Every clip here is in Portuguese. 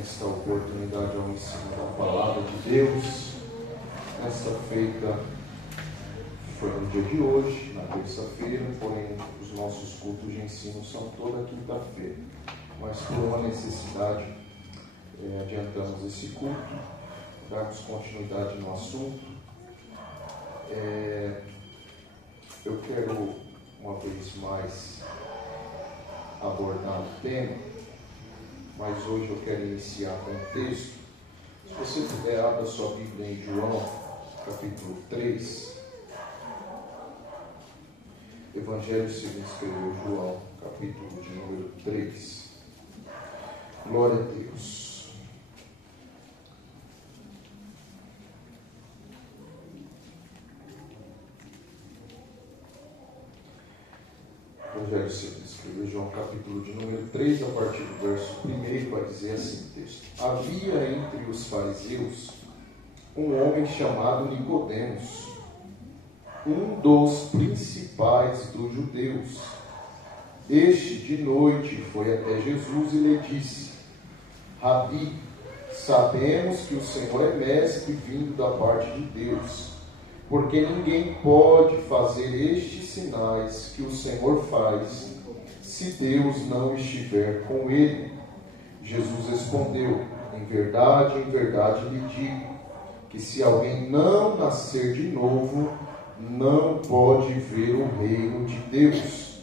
nesta oportunidade ao ensino da Palavra de Deus. Nesta feita foi no dia de hoje, na terça-feira, porém os nossos cultos de ensino são toda quinta-feira. Mas por uma necessidade, adiantamos esse culto, darmos continuidade no assunto. Eu quero, uma vez mais, abordar o tema, mas hoje eu quero iniciar com um texto. Se você puder, abra sua Bíblia em João, capítulo 3. Evangelho segundo escreveu João, capítulo de número 3. Glória a Deus. Evangelho segundo escreveu João, capítulo de número 3, a partir do verso 1, vai dizer assim o texto. Havia entre os fariseus um homem chamado Nicodemos, um dos principais dos judeus. Este, de noite, foi até Jesus e lhe disse: Rabi, sabemos que o Senhor é mestre vindo da parte de Deus, porque ninguém pode fazer estes sinais que o Senhor faz, se Deus não estiver com ele. Jesus respondeu: em verdade lhe digo, que se alguém não nascer de novo, não pode ver o reino de Deus.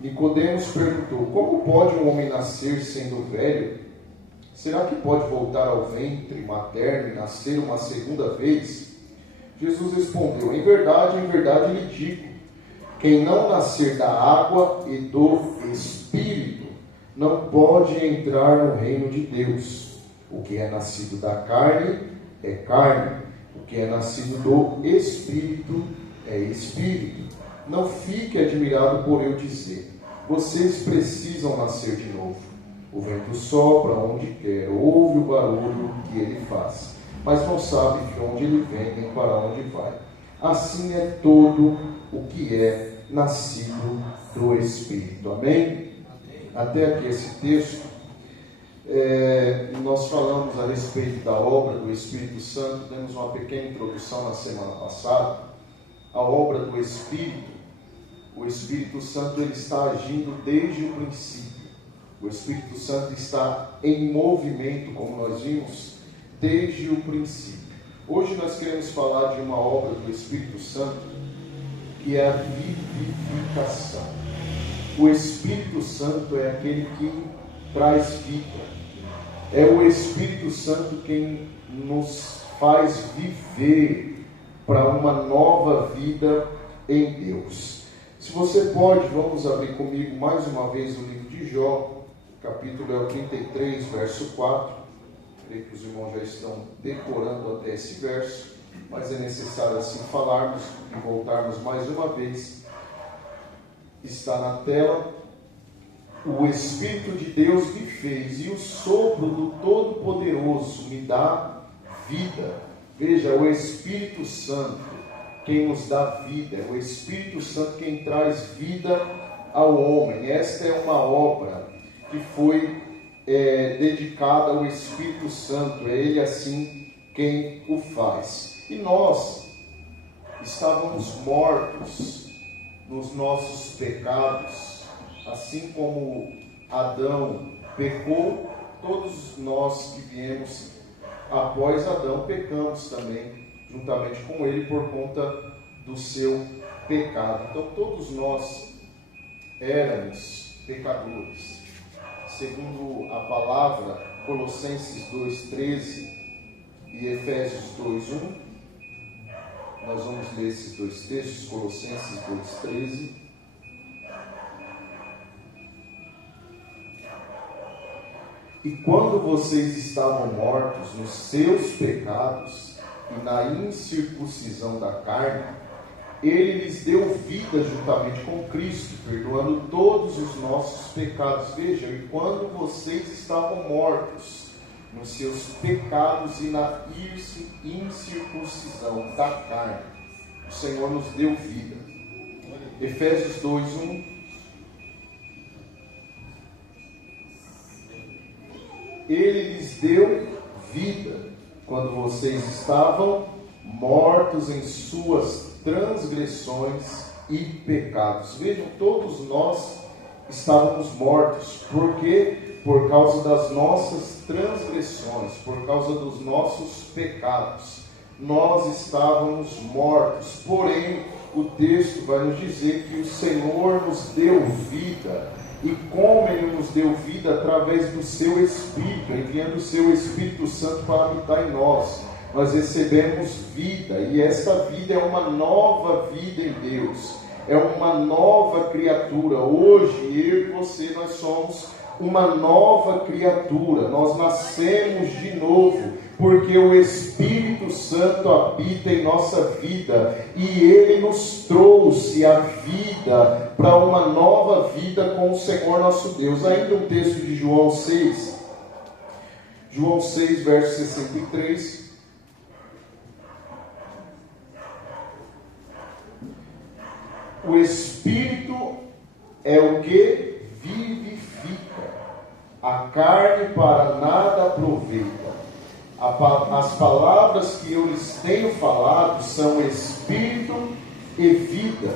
Nicodemos perguntou: como pode um homem nascer sendo velho? Será que pode voltar ao ventre materno e nascer uma segunda vez? Jesus respondeu: em verdade lhe digo, quem não nascer da água e do Espírito não pode entrar no reino de Deus. O que é nascido da carne é carne, o que é nascido do Espírito é Espírito. Não fique admirado por eu dizer: vocês precisam nascer de novo. O vento sopra onde quer, ouve o barulho que ele faz, mas não sabe de onde ele vem nem para onde vai. Assim é todo o que é nascido do Espírito. Amém? Até aqui esse texto, nós falamos a respeito da obra do Espírito Santo, demos uma pequena introdução na semana passada. A obra do Espírito, o Espírito Santo, ele está agindo desde o princípio. O Espírito Santo está em movimento, como nós vimos, desde o princípio. Hoje nós queremos falar de uma obra do Espírito Santo, que é a vivificação. O Espírito Santo é aquele que traz vida. É o Espírito Santo quem nos faz viver para uma nova vida em Deus. Se você pode, vamos abrir comigo mais uma vez o livro de Jó, capítulo é o 33, verso 4. Creio que os irmãos já estão decorando até esse verso, mas é necessário assim falarmos e voltarmos mais uma vez. Está na tela: o Espírito de Deus me fez, e o sopro do Todo-Poderoso me dá vida. Veja, o Espírito Santo quem nos dá vida, é o Espírito Santo quem traz vida ao homem. Esta é uma obra que foi dedicada ao Espírito Santo, é Ele assim quem o faz. E nós estávamos mortos nos nossos pecados, assim como Adão pecou, todos nós que viemos após Adão pecamos também, juntamente com ele, por conta do seu pecado. Então todos nós éramos pecadores. Segundo a palavra, Colossenses 2,13 e Efésios 2,1, nós vamos ler esses dois textos, Colossenses 2,13. E quando vocês estavam mortos nos seus pecados e na incircuncisão da carne, Ele lhes deu vida juntamente com Cristo, perdoando todos os nossos pecados. Vejam, e quando vocês estavam mortos nos seus pecados e na incircuncisão da carne, o Senhor nos deu vida. Efésios 2:1. Ele lhes deu vida, quando vocês estavam mortos em suas transgressões e pecados. Vejam, todos nós estávamos mortos. Por quê? Por causa das nossas transgressões, por causa dos nossos pecados. Nós estávamos mortos. Porém, o texto vai nos dizer que o Senhor nos deu vida. E como Ele nos deu vida? Através do Seu Espírito, enviando o Seu Espírito Santo para habitar em nós. Nós recebemos vida, e esta vida é uma nova vida em Deus. É uma nova criatura. Hoje, eu e você, nós somos uma nova criatura. Nós nascemos de novo, porque o Espírito Santo habita em nossa vida, e Ele nos trouxe a vida para uma nova vida com o Senhor nosso Deus. Ainda um texto de João 6, verso 63. O Espírito é o que vivifica, a carne para nada aproveita. As palavras que eu lhes tenho falado são Espírito e vida.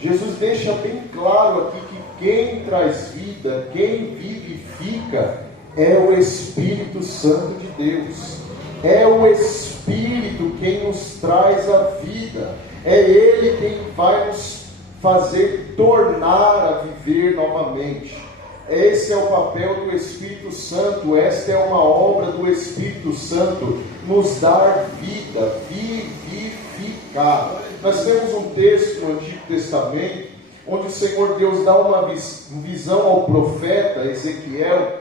Jesus deixa bem claro aqui que quem traz vida, quem vivifica, é o Espírito Santo de Deus. É o Espírito quem nos traz a vida. É Ele quem vai nos fazer tornar a viver novamente. Esse é o papel do Espírito Santo. Esta é uma obra do Espírito Santo, nos dar vida, vivificar. Nós temos um texto no Antigo Testamento, onde o Senhor Deus dá uma visão ao profeta Ezequiel,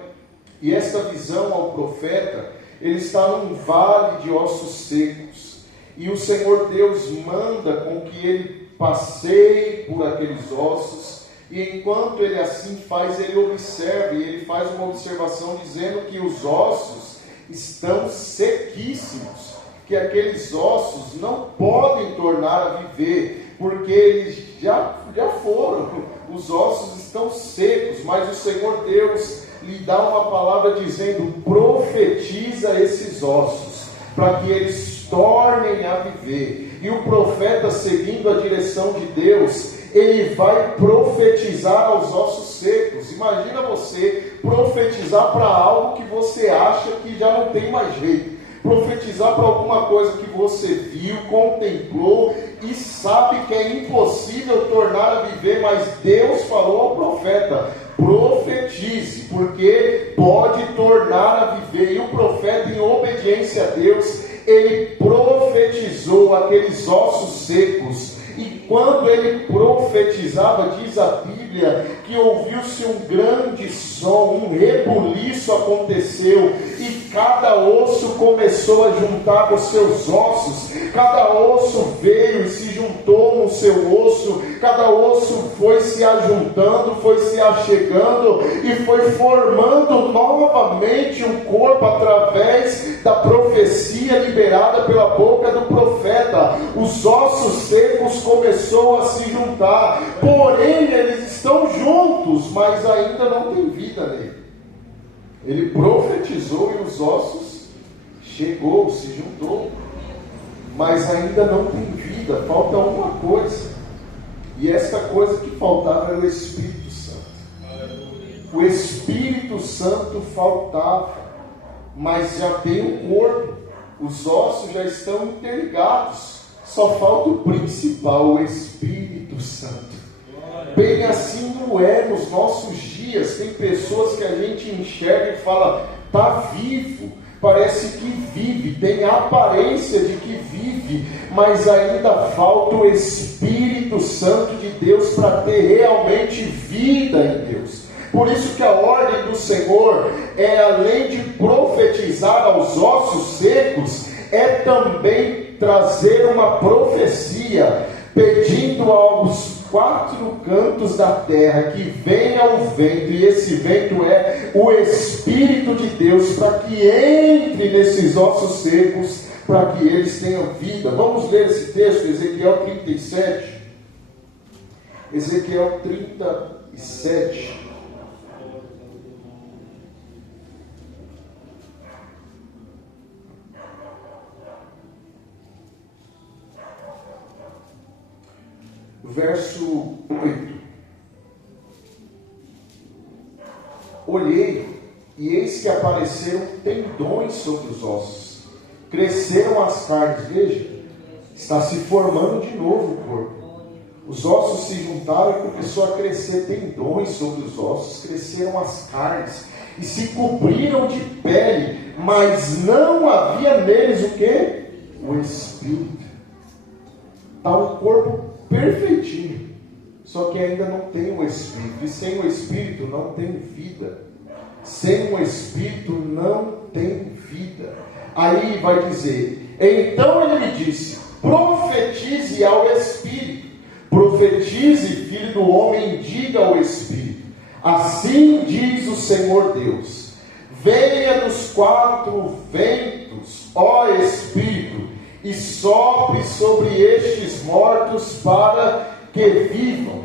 e esta visão ao profeta, ele está num vale de ossos secos, e o Senhor Deus manda com que ele passeie por aqueles ossos, e enquanto ele assim faz, ele observa, e ele faz uma observação dizendo que os ossos estão sequíssimos, que aqueles ossos não podem tornar a viver, porque eles já foram, os ossos estão secos. Mas o Senhor Deus lhe dá uma palavra dizendo: profetiza esses ossos, para que eles tornem a viver. E o profeta, seguindo a direção de Deus, ele vai profetizar aos ossos secos. Imagina você profetizar para algo que você acha que já não tem mais jeito. Profetizar para alguma coisa que você viu, contemplou e sabe que é impossível tornar a viver, mas Deus falou ao profeta: profetize, porque pode tornar a viver. E o profeta, em obediência a Deus, ele profetizou aqueles ossos secos. E quando ele profetizava, diz a Bíblia, que ouviu-se um grande som, um rebuliço aconteceu, e cada osso começou a juntar com seus ossos, cada osso veio e se juntou no seu osso, cada osso foi se ajuntando, foi se achegando, e foi formando novamente um corpo através da profecia liberada pela boca do profeta. Os ossos secos começou a se juntar, porém eles estão juntos, mas ainda não tem vida nele. Ele profetizou e os ossos chegou, se juntou, mas ainda não tem vida. Falta uma coisa, e esta coisa que faltava era o Espírito Santo. O Espírito Santo faltava, mas já tem o corpo, os ossos já estão interligados, só falta o principal, o Espírito Santo. Bem assim não é nos nossos dias. Tem pessoas que a gente enxerga e fala: está vivo, parece que vive, tem a aparência de que vive, mas ainda falta o Espírito Santo de Deus para ter realmente vida em Deus. Por isso que a ordem do Senhor é, além de profetizar aos ossos secos, é também trazer uma profecia, pedindo aos quatro cantos da terra que venha o vento, e esse vento é o Espírito de Deus, para que entre nesses ossos secos, para que eles tenham vida. Vamos ler esse texto, Ezequiel 37. Ezequiel 37. verso 8. Olhei, e eis que apareceram tendões sobre os ossos, cresceram as carnes. Veja, está se formando de novo o corpo. Os ossos se juntaram e começou a crescer tendões sobre os ossos, cresceram as carnes e se cobriram de pele, mas não havia neles o quê? O Espírito. Está um corpo perfeitinho, só que ainda não tem o Espírito, e sem o Espírito não tem vida. Sem o Espírito não tem vida. Aí vai dizer, então ele me disse, profetize ao Espírito, profetize, filho do homem, diga ao Espírito, assim diz o Senhor Deus, venha dos quatro ventos, ó Espírito, e sopre sobre estes mortos para que vivam.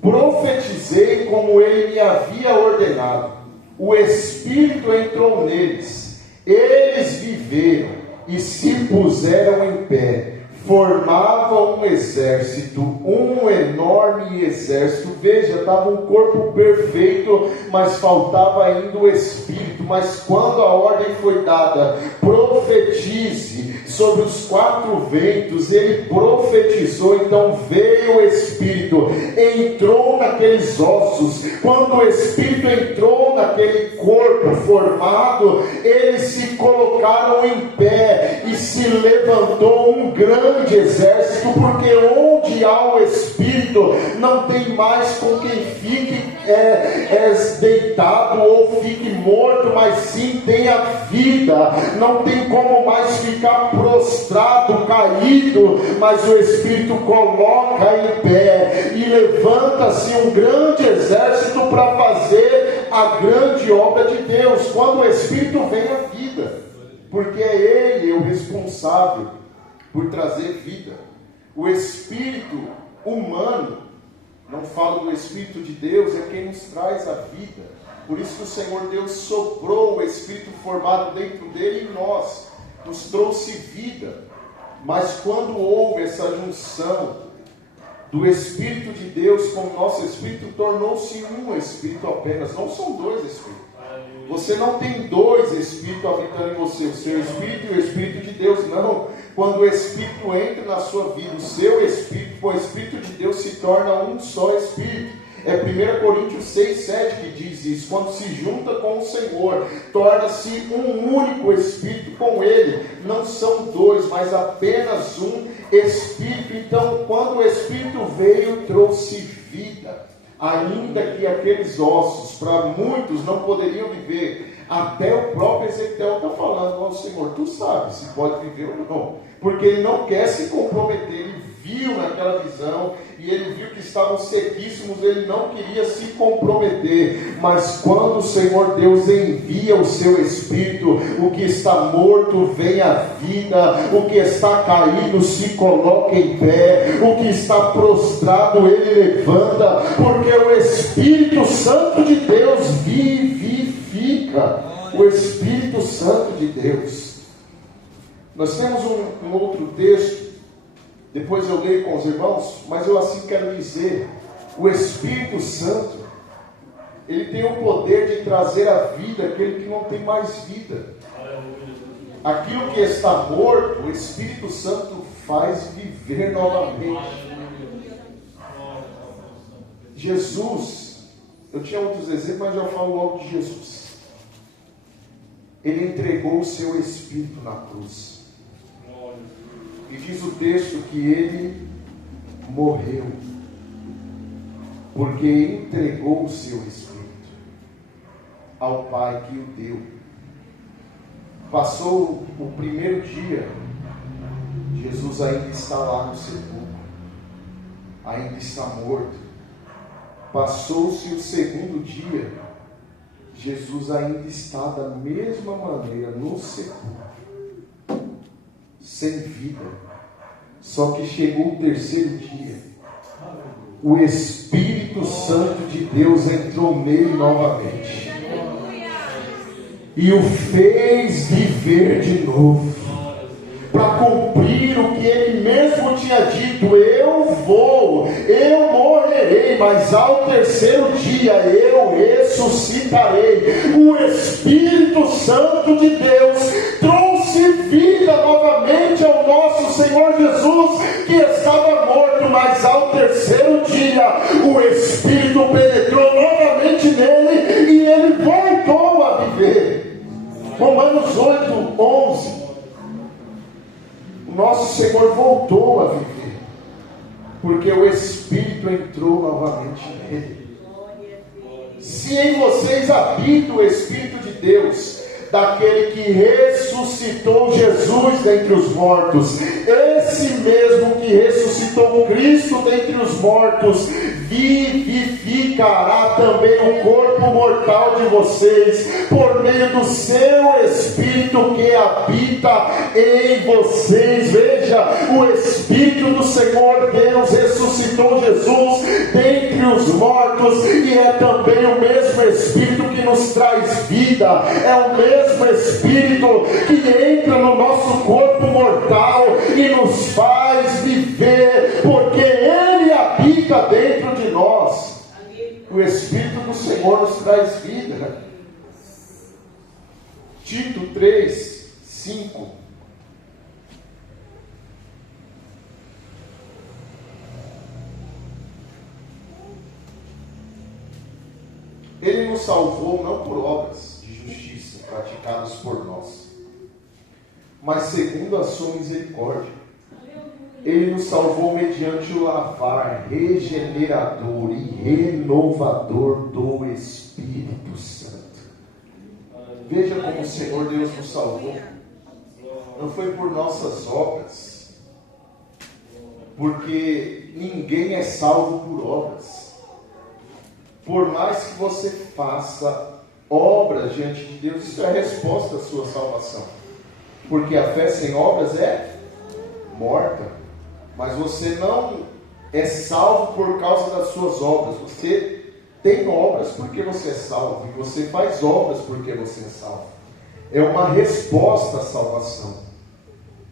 Profetizei como ele me havia ordenado, o Espírito entrou neles, eles viveram e se puseram em pé, formavam um exército, um enorme exército. Veja, estava um corpo perfeito, mas faltava ainda o Espírito. Mas quando a ordem foi dada, profetize sobre os quatro ventos, ele profetizou, então veio o Espírito, entrou naqueles ossos. Quando o Espírito entrou naquele corpo formado, eles se colocaram em pé e se levantou um grande exército, porque onde há o Espírito não tem mais com quem fique deitado ou fique morto, mas sim tem a vida. Não tem como mais ficar prostrado, caído, mas o Espírito coloca em pé e levanta-se um grande exército para fazer a grande obra de Deus. Quando o Espírito vem a vida, porque é Ele o responsável por trazer vida. O Espírito humano, não falo do Espírito de Deus, é quem nos traz a vida. Por isso que o Senhor Deus soprou o Espírito formado dentro dele em nós, nos trouxe vida. Mas quando houve essa junção do Espírito de Deus com o nosso Espírito, tornou-se um Espírito apenas, não são dois Espíritos. Você não tem dois Espíritos habitando em você, o seu Espírito e o Espírito de Deus, não. Quando o Espírito entra na sua vida, o seu Espírito com o Espírito de Deus se torna um só Espírito. É 1 Coríntios 6:7 que diz isso. Quando se junta com o Senhor, torna-se um único Espírito com Ele. Não são dois, mas apenas um Espírito. Então, quando o Espírito veio, trouxe vida. Ainda que aqueles ossos, para muitos, não poderiam viver. Até o próprio Ezequiel está falando, ó Senhor, tu sabes se pode viver ou não. Porque ele não quer se comprometer. Ele viu naquela visão e ele viu que estavam sequíssimos, ele não queria se comprometer. Mas quando o Senhor Deus envia o seu Espírito, o que está morto vem à vida, o que está caído se coloca em pé, o que está prostrado ele levanta, porque o Espírito Santo de Deus vivifica. O Espírito Santo de Deus. Nós temos um outro texto, depois eu leio com os irmãos, mas eu assim quero dizer, o Espírito Santo, ele tem o poder de trazer à vida aquele que não tem mais vida. Aquilo que está morto, o Espírito Santo faz viver novamente. Jesus, eu tinha outros exemplos, mas eu falo logo de Jesus. Ele entregou o seu Espírito na cruz. E diz o texto que ele morreu, porque entregou o seu Espírito ao Pai que o deu. Passou o primeiro dia, Jesus ainda está lá no sepulcro, ainda está morto. Passou-se o segundo dia, Jesus ainda está da mesma maneira no sepulcro, sem vida. Só que chegou o terceiro dia, o Espírito Santo de Deus entrou nele novamente e o fez viver de novo, para cumprir o que ele mesmo tinha dito: eu vou mas ao terceiro dia eu ressuscitarei. O Espírito Santo de Deus trouxe vida novamente ao nosso Senhor Jesus, que estava morto, mas ao terceiro dia o Espírito penetrou novamente nele e ele voltou a viver. Romanos 8:11. O nosso Senhor voltou a viver, porque o Espírito entrou novamente nele. Se em vocês habita o Espírito de Deus, daquele que ressuscitou Jesus dentre os mortos, esse mesmo que ressuscitou Cristo dentre os mortos, vivificará também o corpo mortal de vocês, por meio do seu Espírito que habita em vocês. Veja, o Espírito do Senhor Deus ressuscitou Jesus dentre os mortos, e é também o mesmo Espírito que nos traz vida, é o mesmo Espírito que entra no nosso corpo mortal e nos faz viver, porque Ele habita dentro de nós. O Espírito do Senhor nos traz vida. Tito 3:5. Ele nos salvou não por obras de justiça praticadas por nós, mas segundo a sua misericórdia. Ele nos salvou mediante o lavar regenerador e renovador do Espírito Santo. Veja como o Senhor Deus nos salvou. Não foi por nossas obras, porque ninguém é salvo por obras. Por mais que você faça obras diante de Deus, isso é a resposta à sua salvação. Porque a fé sem obras é morta. Mas você não é salvo por causa das suas obras. Você tem obras porque você é salvo. E você faz obras porque você é salvo. É uma resposta à salvação.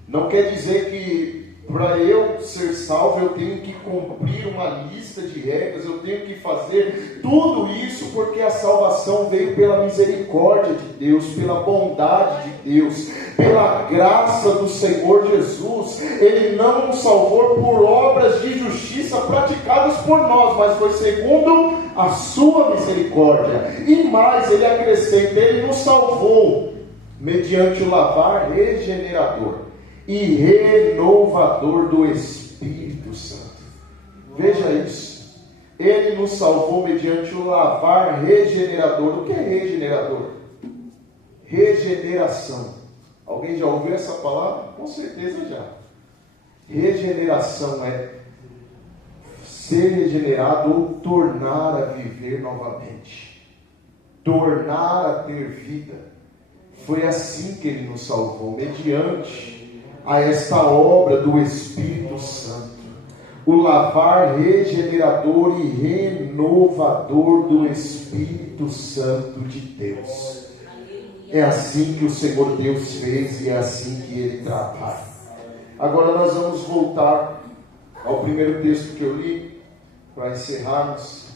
Não quer dizer que para eu ser salvo eu tenho que cumprir uma lista de regras, eu tenho que fazer tudo isso, porque a salvação veio pela misericórdia de Deus, pela bondade de Deus, pela graça do Senhor Jesus. Ele não nos salvou por obras de justiça praticadas por nós, mas foi segundo a sua misericórdia. E mais, ele acrescenta, ele nos salvou mediante o lavar regenerador e renovador do Espírito Santo. Veja isso. Ele nos salvou mediante o lavar regenerador. O que é regenerador? Regeneração. Alguém já ouviu essa palavra? Com certeza já. Regeneração é ser regenerado ou tornar a viver novamente. Tornar a ter vida. Foi assim que ele nos salvou, mediante a esta obra do Espírito Santo, o lavar regenerador e renovador do Espírito Santo de Deus. É assim que o Senhor Deus fez e é assim que Ele trabalha. Agora nós vamos voltar ao primeiro texto que eu li, para encerrarmos.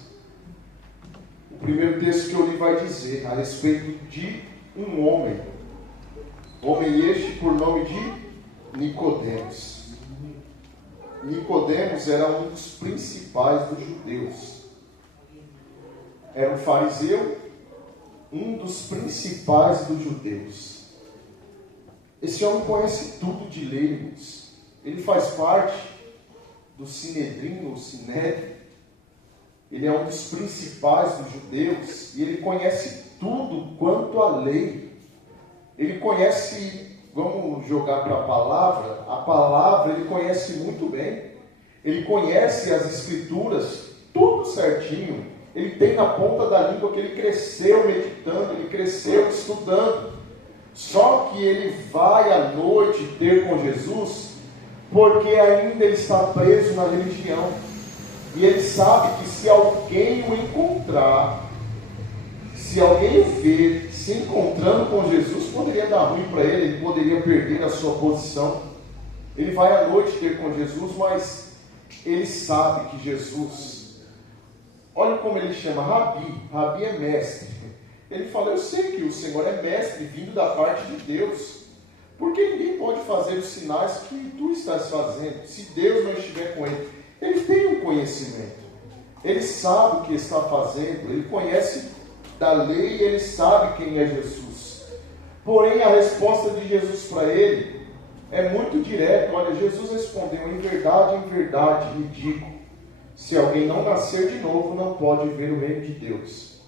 O primeiro texto que eu li vai dizer a respeito de um homem este por nome de Nicodemos. Nicodemos era um dos principais dos judeus. Era um fariseu, um dos principais dos judeus. Esse homem conhece tudo de lei, irmãos. Ele faz parte do Sinedrim, ou Sinédrio. Ele é um dos principais dos judeus e ele conhece tudo quanto à lei. Ele conhece. Vamos jogar para a palavra ele conhece muito bem, ele conhece as escrituras, tudo certinho, ele tem na ponta da língua que ele cresceu meditando, ele cresceu estudando, só que ele vai à noite ter com Jesus, porque ainda ele está preso na religião, e ele sabe que se alguém o encontrar, se alguém o ver se encontrando com Jesus, poderia dar ruim para ele, ele poderia perder a sua posição. Ele vai à noite ter com Jesus, mas ele sabe que Jesus Olha como ele chama Rabi. Rabi é mestre. Ele fala, eu sei que o Senhor é mestre vindo da parte de Deus. Porque ninguém pode fazer os sinais que tu estás fazendo, se Deus não estiver com ele. Ele tem um conhecimento. Ele sabe o que está fazendo. Ele conhece da lei e ele sabe quem é Jesus. Porém, a resposta de Jesus para ele é muito direta. Olha, Jesus respondeu, em verdade lhe digo, se alguém não nascer de novo, não pode ver o reino de Deus.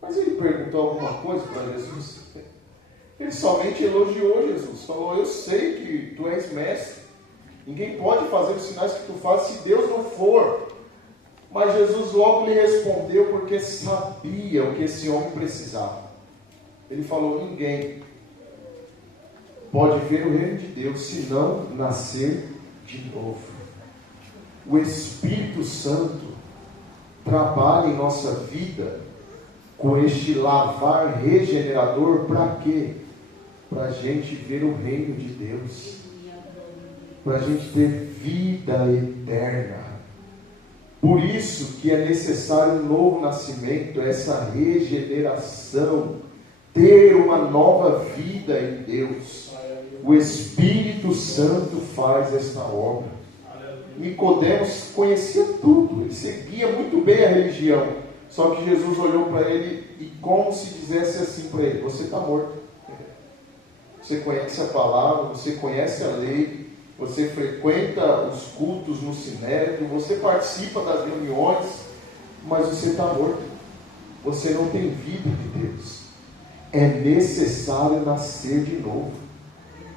Mas ele perguntou alguma coisa para Jesus? Ele somente elogiou Jesus. Falou, eu sei que tu és mestre. Ninguém pode fazer os sinais que tu fazes se Deus não for. Mas Jesus logo lhe respondeu porque sabia o que esse homem precisava. Ele falou, ninguém pode ver o reino de Deus se não nascer de novo. O Espírito Santo trabalha em nossa vida com este lavar regenerador para quê? Para a gente ver o reino de Deus, para a gente ter vida eterna. Por isso que é necessário um novo nascimento, essa regeneração, ter uma nova vida em Deus. O Espírito Santo faz esta obra. Nicodemos conhecia tudo, ele seguia muito bem a religião, só que Jesus olhou para ele e como se dissesse assim para ele, você está morto. Você conhece a palavra, você conhece a lei, você frequenta os cultos no sinédrio, você participa das reuniões, mas você está morto. Você não tem vida de Deus. É necessário nascer de novo.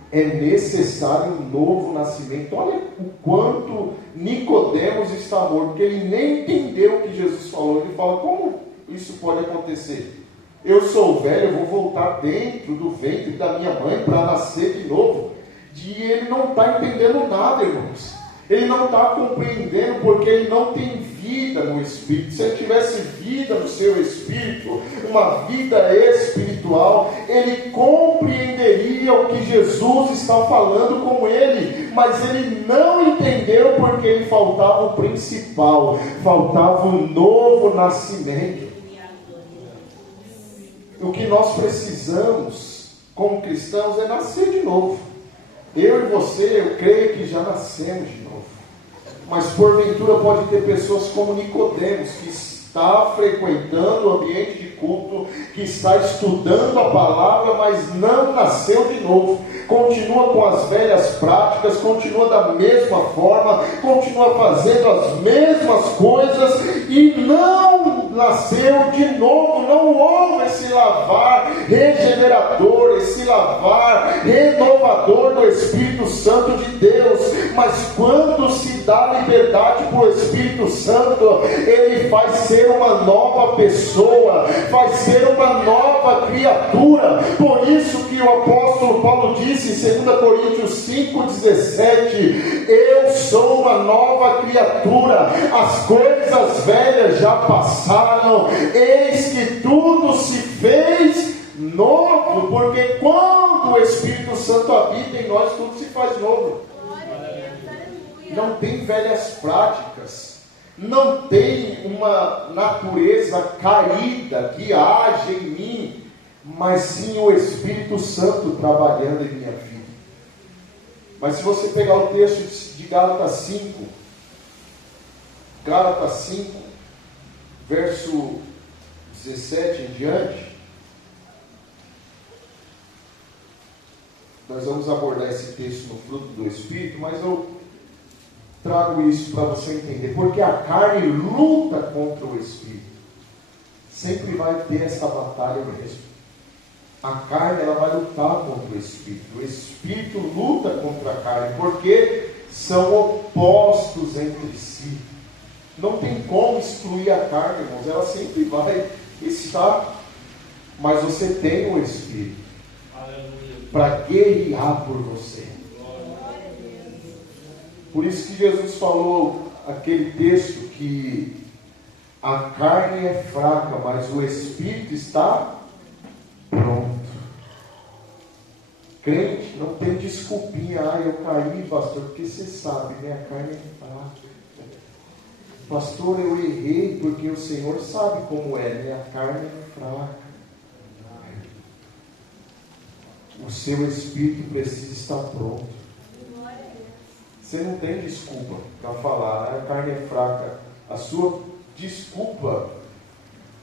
É necessário um novo nascimento. Olha o quanto Nicodemos está morto, porque ele nem entendeu o que Jesus falou. Ele fala, como isso pode acontecer? Eu sou velho, eu vou voltar dentro do ventre da minha mãe para nascer de novo. E ele não está entendendo nada, irmãos. Ele não está compreendendo porque ele não tem vida no Espírito. Se ele tivesse vida no seu Espírito, uma vida espiritual, ele compreenderia o que Jesus está falando com ele. Mas ele não entendeu porque ele faltava o principal, faltava um novo nascimento. O que nós precisamos como cristãos é nascer de novo. Eu e você, eu creio que já nascemos de novo. Mas porventura pode ter pessoas como Nicodemos, que está frequentando o ambiente de culto, que está estudando a palavra, mas não nasceu de novo. Continua com as velhas práticas, continua da mesma forma, continua fazendo as mesmas coisas e não nasceu de novo. Não houve esse lavar regenerador, esse lavar renovador do Espírito Santo de Deus. Mas quando se dá liberdade para o Espírito Santo, ele faz ser uma nova pessoa, faz ser uma nova criatura. Por isso que o apóstolo Paulo disse em 2 Coríntios 5,17: eu sou uma nova criatura, as coisas velhas já passaram, eis que tudo se fez novo. Porque quando o Espírito Santo habita em nós, tudo se faz novo. Não tem velhas práticas, não tem uma natureza caída que age em mim, mas sim o Espírito Santo trabalhando em minha vida. Mas se você pegar o texto de Gálatas 5, verso 17 em diante, nós vamos abordar esse texto no fruto do Espírito, mas eu trago isso para você entender, porque a carne luta contra o Espírito, sempre vai ter essa batalha mesmo. A carne, ela vai lutar contra o Espírito luta contra a carne, porque são opostos entre si. Não tem como excluir a carne, irmãos, ela sempre vai estar, mas você tem o Espírito para guerrear por você. Por isso que Jesus falou aquele texto que a carne é fraca, mas o Espírito está pronto. Crente, não tem desculpinha, eu caí, pastor, porque você sabe, minha carne é fraca. Pastor, eu errei porque o Senhor sabe como é, minha carne é fraca. O seu espírito precisa estar pronto. Você não tem desculpa para falar, a carne é fraca. A sua desculpa,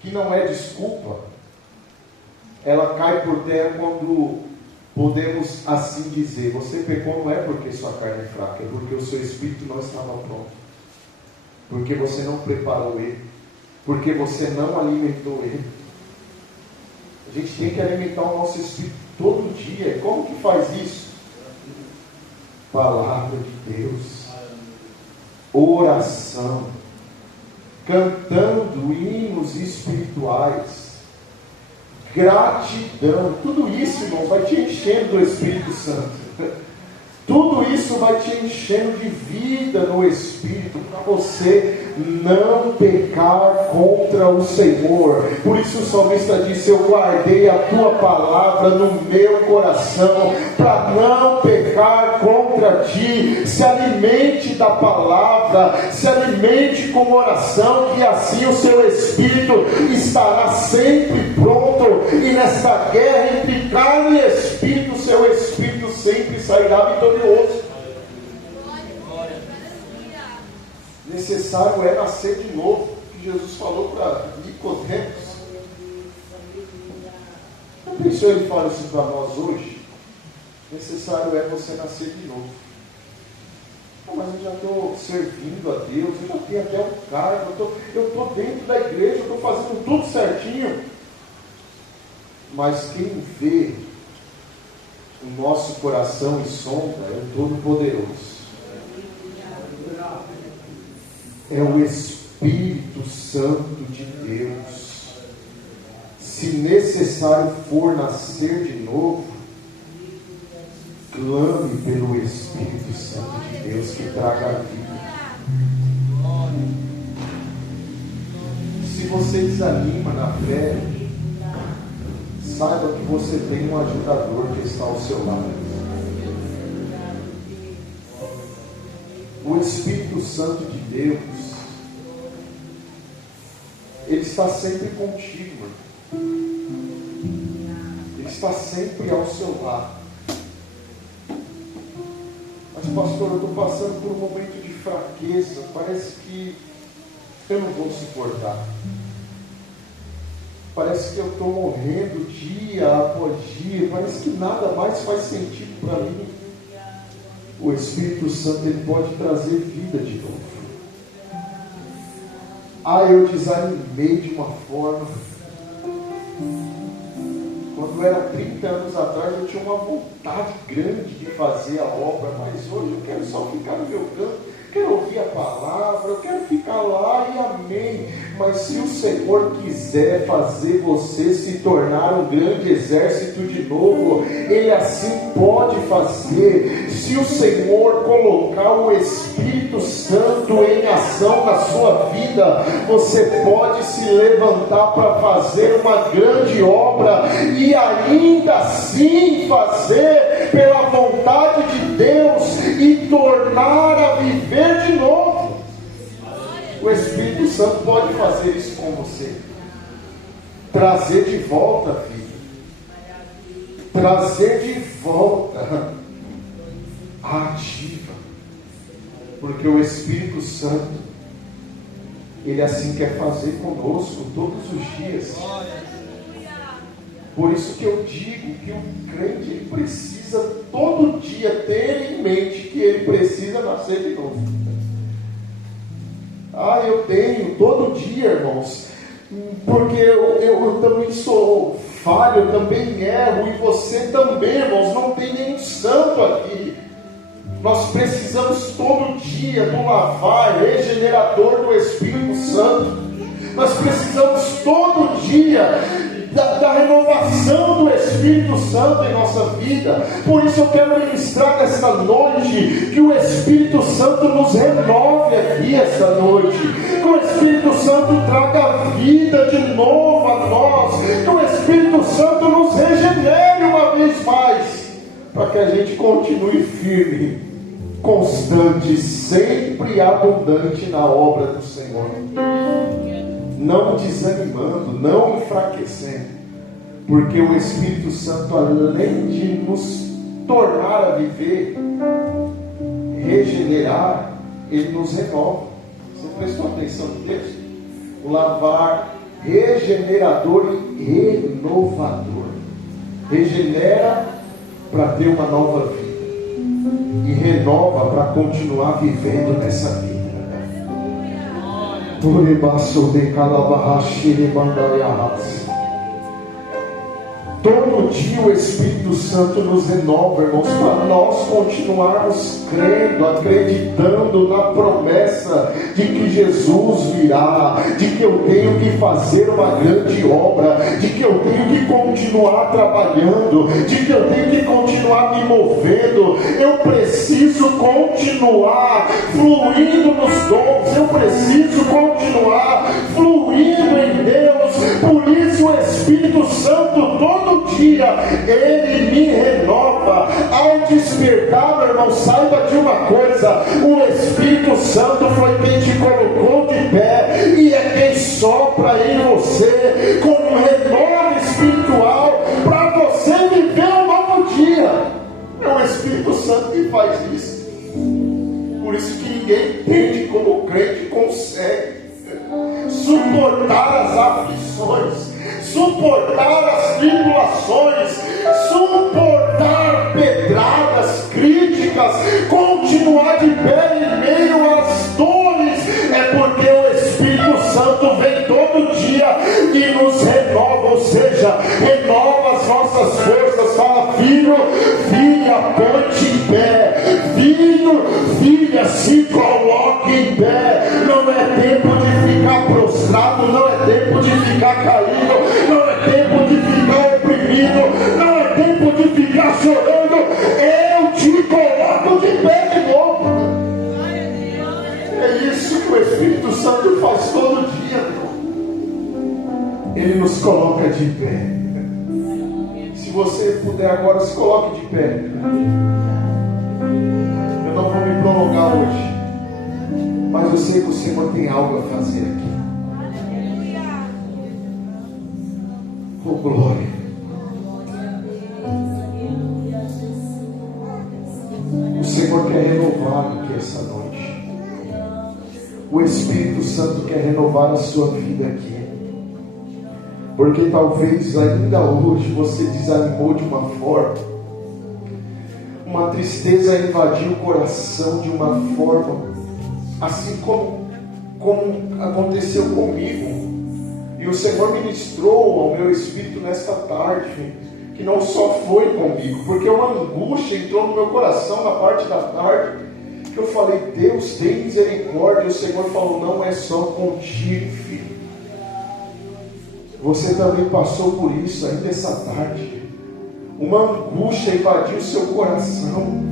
que não é desculpa, ela cai por terra quando podemos assim dizer: você pecou não é porque sua carne é fraca, é porque o seu espírito não estava pronto, porque você não preparou ele, porque você não alimentou ele. A gente tem que alimentar o nosso espírito todo dia. E como que faz isso? Palavra de Deus, oração, cantando hinos espirituais, gratidão. Tudo isso, irmão, vai te enchendo do Espírito Santo. Tudo isso vai te enchendo de vida no Espírito, para você não pecar contra o Senhor. Por isso o salmista disse: eu guardei a tua palavra no meu coração, para não pecar contra ti. Se alimente da palavra, se alimente com oração, que assim o seu Espírito estará sempre pronto. E nesta guerra entre carne e Espírito, o seu Espírito sempre sairá vitorioso. Necessário é nascer de novo, que Jesus falou para Nicodemos. Já pensou, ele fala isso para nós hoje? Necessário é você nascer de novo. Mas eu já estou servindo a Deus, eu já tenho até um cargo, eu estou dentro da igreja, eu estou fazendo tudo certinho. Mas quem vê o nosso coração e sonda é o Todo-Poderoso. É o Espírito Santo de Deus. Se necessário for nascer de novo, clame pelo Espírito Santo de Deus que traga a vida. Se você desanima na fé, saiba que você tem um ajudador que está ao seu lado. O Espírito Santo de Deus, ele está sempre contigo. Ele está sempre ao seu lado. Mas pastor, eu estou passando por um momento de fraqueza. Parece que eu não vou suportar. Parece que eu estou morrendo dia após dia. Parece que nada mais faz sentido para mim. O Espírito Santo, ele pode trazer vida de novo. Eu desanimei de uma forma. Quando eu era 30 anos atrás, eu tinha uma vontade grande de fazer a obra. Mas hoje eu quero só ficar no meu canto. Quero ouvir a palavra, eu quero ficar lá e amém. Mas se o Senhor quiser fazer você se tornar um grande exército de novo, Ele assim pode fazer. Se o Senhor colocar o Espírito Santo em ação na sua vida, você pode se levantar para fazer uma grande obra e ainda assim fazer pela vontade de Deus e tornar a viver de novo. O Espírito Santo pode fazer isso com você, trazer de volta a vida, trazer de volta a ativa, porque o Espírito Santo, ele assim quer fazer conosco todos os dias. Por isso que eu digo que o crente, ele precisa todo dia ter em mente que ele precisa nascer de novo. Eu tenho todo dia, irmãos, porque eu também sou falho, eu também erro, e você também, irmãos. Não tem nenhum santo aqui. Nós precisamos todo dia do lavar regenerador do Espírito Santo. Nós precisamos todo dia da renovação do Espírito Santo em nossa vida. Por isso eu quero ministrar nesta noite que o Espírito Santo nos renove aqui esta noite, que o Espírito Santo traga vida de novo a nós, que o Espírito Santo nos regenere uma vez mais, para que a gente continue firme constante, sempre abundante na obra do Senhor, não desanimando, não enfraquecendo, porque o Espírito Santo, além de nos tornar a viver, regenerar, ele nos renova. Você prestou atenção no texto? O lavar regenerador e renovador. Regenera para ter uma nova vida e renova para continuar vivendo nessa vida. Todo dia o Espírito Santo nos renova, irmãos, para nós continuarmos crendo, acreditando na promessa de que Jesus virá, de que eu tenho que fazer uma grande obra, de que eu tenho que continuar trabalhando, de que eu tenho que continuar me movendo. Eu preciso continuar fluindo nos dons, eu preciso continuar fluindo em Deus. Por isso o Espírito Santo todo dia ele me renova. Ao despertar, meu irmão, saiba de uma coisa: o Espírito Santo foi quem te colocou de pé e é quem sopra em você com um renovo espiritual para você viver um novo dia. É o Espírito Santo que faz isso. Por isso que ninguém entende como crente consegue suportar as aflições, suportar as tribulações, suportar pedradas, críticas, continuar de pé em meio às dores. É porque o Espírito Santo vem todo dia e nos renova, ou seja, renova as nossas forças. Fala: filho, filha, ponte em pé. Filho, filha, se coloque em pé. Não é tempo de ficar prostrado, não é tempo de ficar caído, não é tempo de ficar oprimido, não é tempo de ficar chorando. Eu te coloco de pé de novo. É isso que o Espírito Santo faz todo dia, irmão. Ele nos coloca de pé. Se você puder agora, se coloque de pé. Eu não vou me prolongar hoje, mas eu sei que o Senhor tem algo a fazer aqui. Oh, glória. O Senhor quer renovar aqui essa noite. O Espírito Santo quer renovar a sua vida aqui. Porque talvez ainda hoje você desanimou de uma forma, uma tristeza invadiu o coração de uma forma, assim como aconteceu comigo. E o Senhor ministrou ao meu espírito nesta tarde, que não só foi comigo, porque uma angústia entrou no meu coração na parte da tarde, que eu falei: Deus, tem misericórdia. E o Senhor falou: não é só contigo, filho. Você também passou por isso ainda essa tarde. Uma angústia invadiu o seu coração.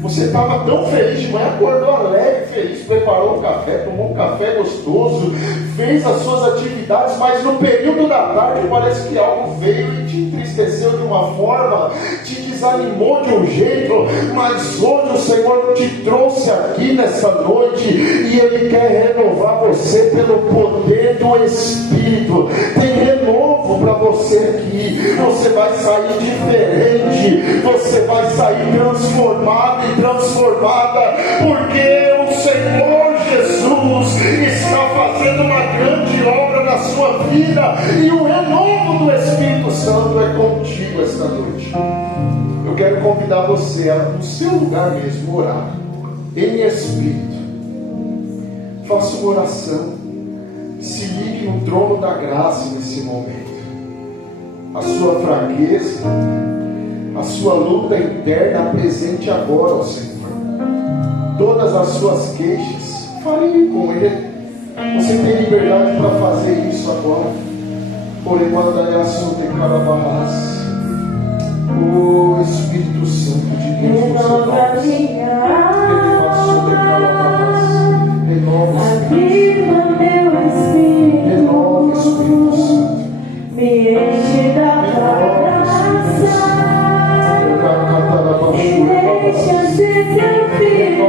Você estava tão feliz de manhã, acordou alegre, feliz, preparou um café, tomou um café gostoso, fez as suas atividades, mas no período da tarde parece que algo veio e te entristeceu de uma forma, te desanimou de um jeito. Mas hoje o Senhor te trouxe aqui nessa noite e Ele quer renovar você pelo poder do Espírito. Tem renovo para você aqui. Você vai sair diferente, você vai sair transformado e transformada, porque o Senhor Jesus está fazendo uma grande obra na sua vida e o renovo do Espírito Santo é contigo esta noite. Eu quero convidar você a, no seu lugar mesmo, orar em espírito. Faça uma oração, se ligue no trono da graça nesse momento. A sua fraqueza, a sua luta interna, apresente agora ao Senhor. Todas as suas queixas, fale com Ele. Você tem liberdade para fazer isso agora. Porém, mandareaço de calabarras. O Espírito Santo de Deus, renova minha alma, renova meu espírito, renova o Espírito Santo, me enche da graça, me deixa ser teu filho.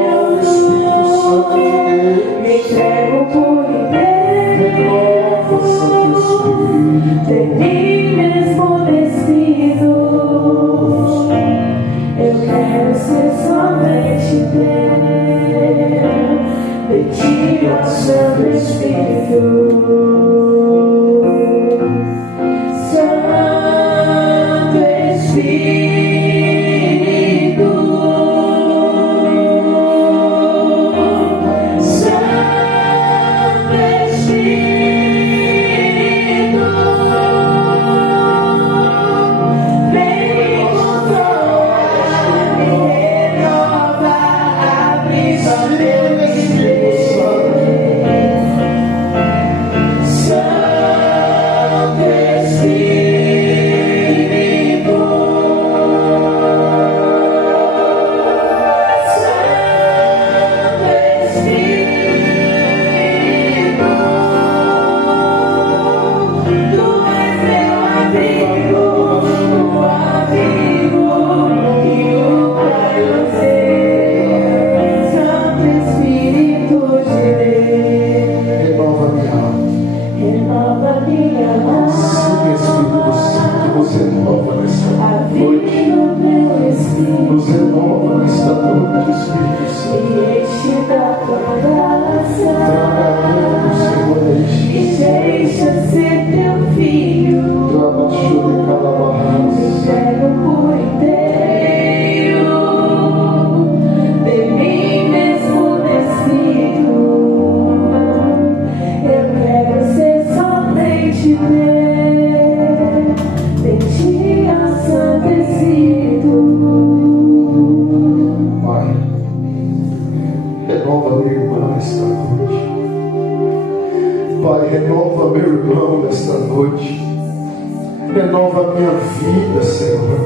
renova a minha vida, Senhor.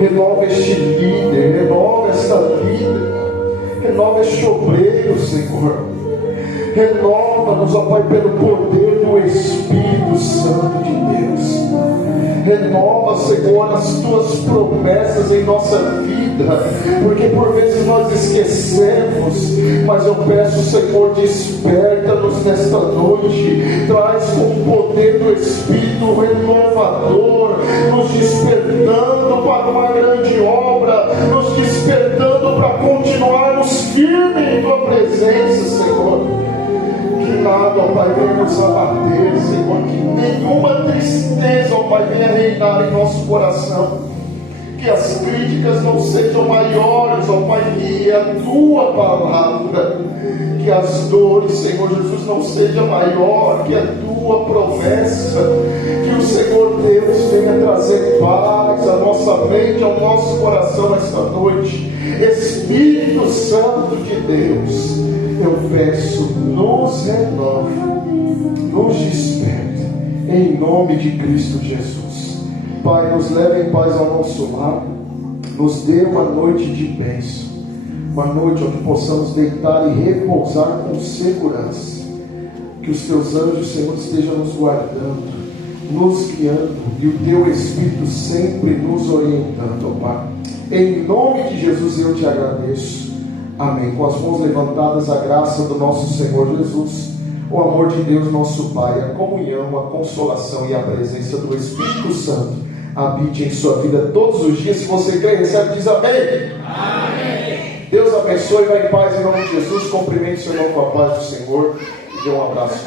Renova este líder, renova esta vida, renova este obreiro, Senhor. Renova-nos, ó Pai, pelo poder do Espírito Santo de Deus. Renova, Senhor, as tuas promessas em nossa vida, porque por vezes nós esquecemos, mas eu peço, Senhor, desperta-nos nesta noite, traz com o poder do Espírito renovador, nos despertando para uma grande obra, nos despertando para continuarmos firmes em tua presença, Senhor. Que nada, ó Pai, venha nos abater, Senhor, que nenhuma tristeza, ó Pai, venha reinar em nosso coração, que as críticas não sejam maiores, ó Pai, que a tua palavra, que as dores, Senhor Jesus, não sejam maior que a tua promessa, que o Senhor Deus venha trazer paz à nossa mente, ao nosso coração esta noite. Espírito Santo de Deus, eu peço, nos renove, nos desperte, em nome de Cristo Jesus. Pai, nos leve em paz ao nosso lar, nos dê uma noite de bênção, uma noite onde possamos deitar e repousar com segurança, que os teus anjos, Senhor, estejam nos guardando, nos guiando, e o teu Espírito sempre nos orientando, ó Pai. Em nome de Jesus eu te agradeço. Amém. Com as mãos levantadas, a graça do nosso Senhor Jesus, o amor de Deus nosso Pai, a comunhão, a consolação e a presença do Espírito Santo habite em sua vida todos os dias. Se você crê, recebe, diz amém. Amém. Deus abençoe, vai em paz em nome de Jesus. Cumprimente o seu irmão com a paz do Senhor e dê um abraço.